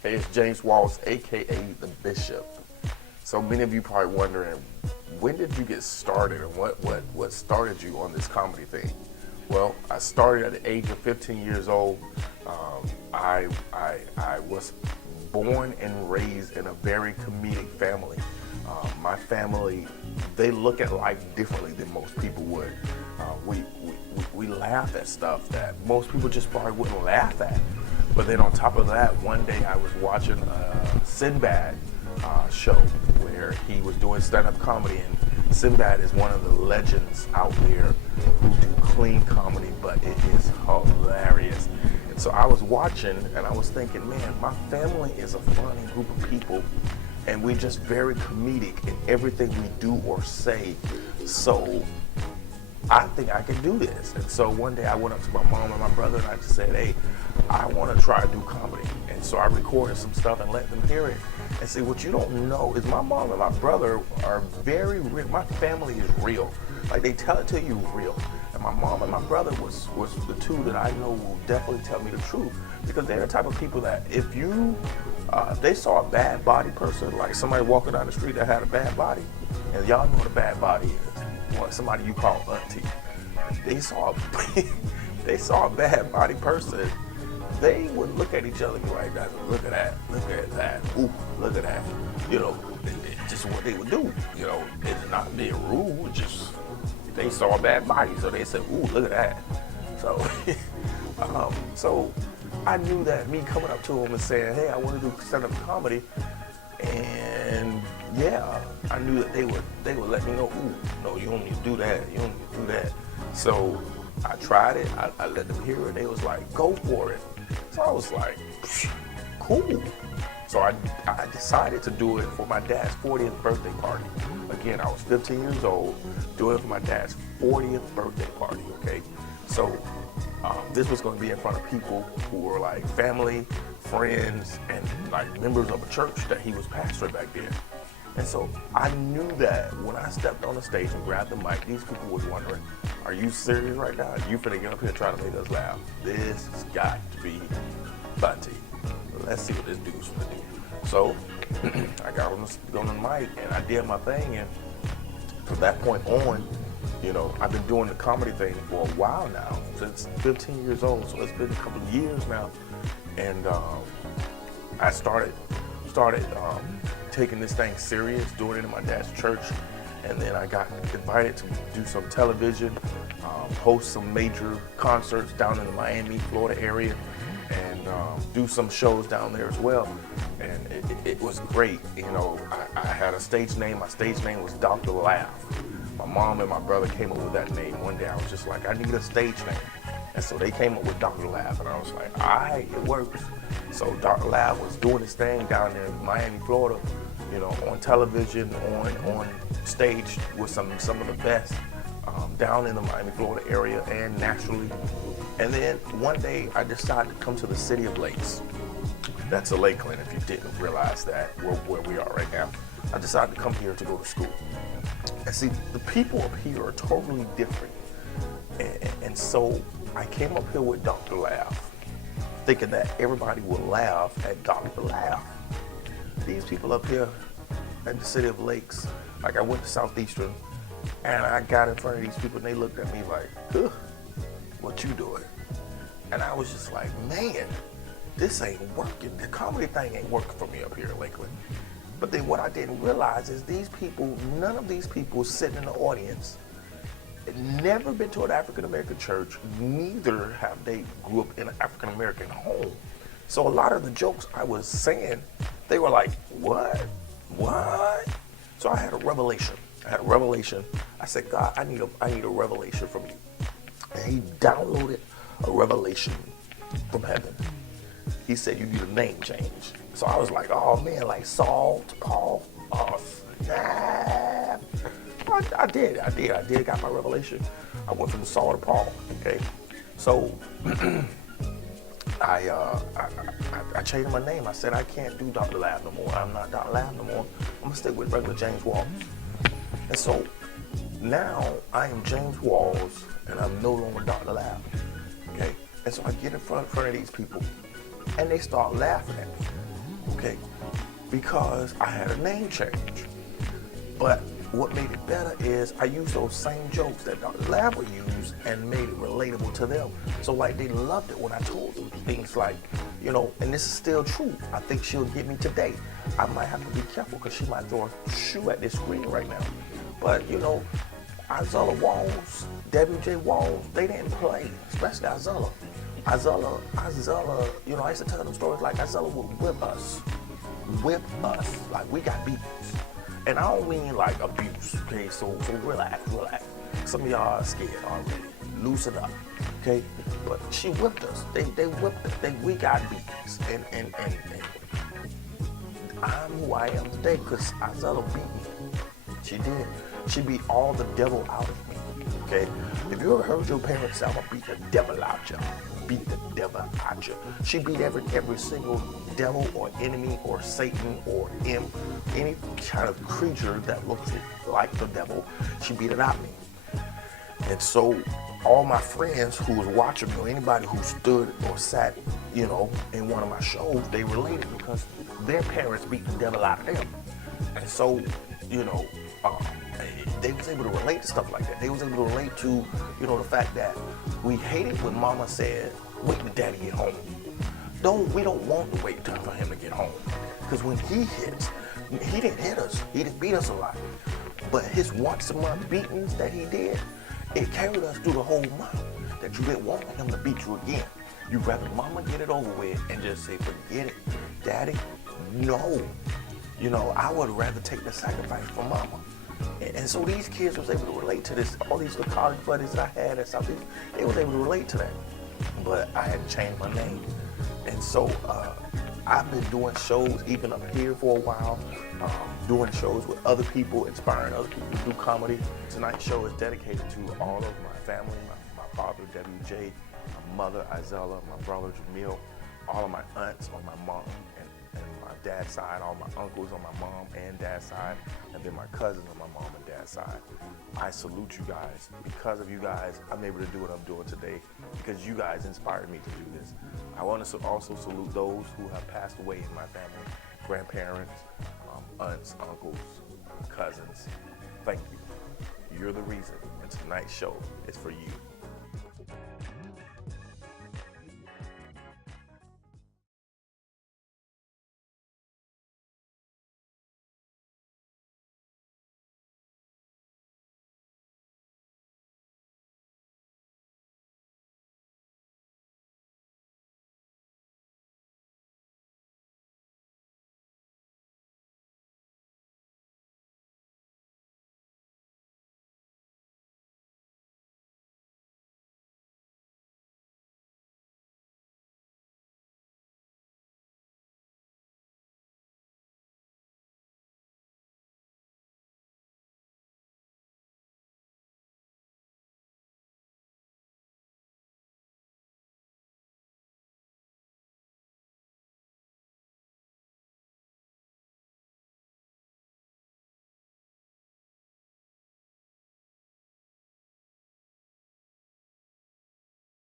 Hey, it's James Walls, aka the Bishop. So many of you probably wondering, when did you get started, and what started you on this comedy thing? Well, I started at the age of 15 years old. I was born and raised in a very comedic family. My family, they look at life differently than most people would. We laugh at stuff that most people just probably wouldn't laugh at. But then on top of that, one day I was watching a Sinbad show where he was doing stand-up comedy, and Sinbad is one of the legends out there who do clean comedy, but it is hilarious. And so I was watching and I was thinking, man, my family is a funny group of people, and we're just very comedic in everything we do or say. So I think I can do this. And so one day I went up to my mom and my brother and I just said, hey, I want to try to do comedy. And so I recorded some stuff and let them hear it. And see, what you don't know is my mom and my brother are very real. My family is real. Like, they tell it to you real. And my mom and my brother was the two that I know will definitely tell me the truth. Because they're the type of people that if they saw a bad body person, like somebody walking down the street that had a bad body, and y'all know what a bad body is. Well, somebody you call auntie. They saw a bad body person, they would look at each other and be like, look at that, ooh, look at that. You know, it's just what they would do. You know, it's not being rude, just they saw a bad body, so they said, ooh, look at that. So, so I knew that me coming up to them and saying, hey, I want to do stand-up comedy, and yeah, I knew that they would let me know, ooh, no, you don't need to do that, you don't need to do that. So I tried it, I let them hear it, they was like, go for it. So I was like, cool. So I decided to do it for my dad's 40th birthday party. Again, I was 15 years old, doing it for my dad's 40th birthday party, okay? So this was gonna be in front of people who were like family, friends, and like members of a church that he was pastoring back then. And so I knew that when I stepped on the stage and grabbed the mic, these people was wondering, are you serious right now? You finna get up here trying to make us laugh. This has got to be funny. Let's see what this dude's gonna do. So I got on the mic and I did my thing, and from that point on, you know, I've been doing the comedy thing for a while now, since 15 years old, so it's been a couple of years now. And I started taking this thing serious, doing it in my dad's church, and then I got invited to do some television, host some major concerts down in the Miami, Florida area, and do some shows down there as well. And it was great. You know, I had a stage name. My stage name was Dr. Laugh. My mom and my brother came up with that name. One day I was just like, I need a stage name. And so they came up with Dr. Laugh, and I was like, all right, it works. So Dr. Laugh was doing his thing down there in Miami, Florida, you know, on television, on stage with some of the best down in the Miami, Florida area and nationally. And then one day I decided to come to the City of Lakes. That's a Lakeland, if you didn't realize that, where we are right now. I decided to come here to go to school. And see, the people up here are totally different. And so I came up here with Dr. Laugh, thinking that everybody would laugh at Dr. Laugh. These people up here at the City of Lakes, like I went to Southeastern, and I got in front of these people and they looked at me like, ugh, what you doing? And I was just like, man, this ain't working. The comedy thing ain't working for me up here in Lakeland. But then what I didn't realize is these people, none of these people sitting in the audience had never been to an African-American church, neither have they grew up in an African-American home. So a lot of the jokes I was saying, they were like, what? So I had a revelation. I said, God, I need a revelation from you. And he downloaded a revelation from heaven. He said, you need a name change. So I was like, oh man, like Saul to Paul. Oh, snap. I did, got my revelation. I went from Saul to Paul, okay? So I changed my name. I said, I can't do Dr. Laugh no more. I'm not Dr. Laugh no more. I'm gonna stick with regular James Walls. And so now I am James Walls, and I'm no longer Dr. Laugh, okay? And so I get in front of these people, and they start laughing at me. okay? Because I had a name change. But what made it better is I used those same jokes that Dr. Lab would use and made it relatable to them. So like they loved it when I told them things like, you know, and this is still true. I think she'll get me today. I might have to be careful because she might throw a shoe at this screen right now. But you know, Isaiah Walls, WJ Walls, they didn't play, especially Isaiah. Isaiah, you know, I used to tell them stories like Isaiah would whip us, like we got beat. And I don't mean like abuse, okay? So relax. Some of y'all are scared already. Loosen up, okay? But she whipped us. They whipped us. We got beat. And I'm who I am today because Isaiah beat me. She did. She beat all the devil out of me, okay? If you ever heard your parents say, I'm gonna beat the devil out you, beat the devil out you. She beat every single devil or enemy or Satan or imp, any kind of creature that looks like the devil, she beat it out of me. And so all my friends who was watching me, or anybody who stood or sat, you know, in one of my shows, they related because their parents beat the devil out of them. And so, you know, they was able to relate to stuff like that. They was able to relate to, you know, the fact that we hated when mama said, wait till daddy get home. We don't want to wait for him to get home. Because when he hits, he didn't hit us. He didn't beat us a lot. But his once a month beatings that he did, it carried us through the whole month. That you didn't want him to beat you again. You'd rather mama get it over with and just say, forget it. Daddy, no. You know, I would rather take the sacrifice for mama. And so these kids was able to relate to this. All these little college buddies that I had at Southeast, they was able to relate to that. But I had to change my name. And so I've been doing shows even up here for a while, doing shows with other people, inspiring other people to do comedy. Tonight's show is dedicated to all of my family, my father, WJ, my mother, Isaiah, my brother, Jamil, all of my aunts on my mom and my dad's side, all my uncles on my mom and dad's side, and then my cousins on my mom and dad's side. I salute you guys. Because of you guys, I'm able to do what I'm doing today because you guys inspired me to do this. I want to also salute those who have passed away in my family, grandparents, aunts, uncles, cousins. Thank you. You're the reason, and tonight's show is for you.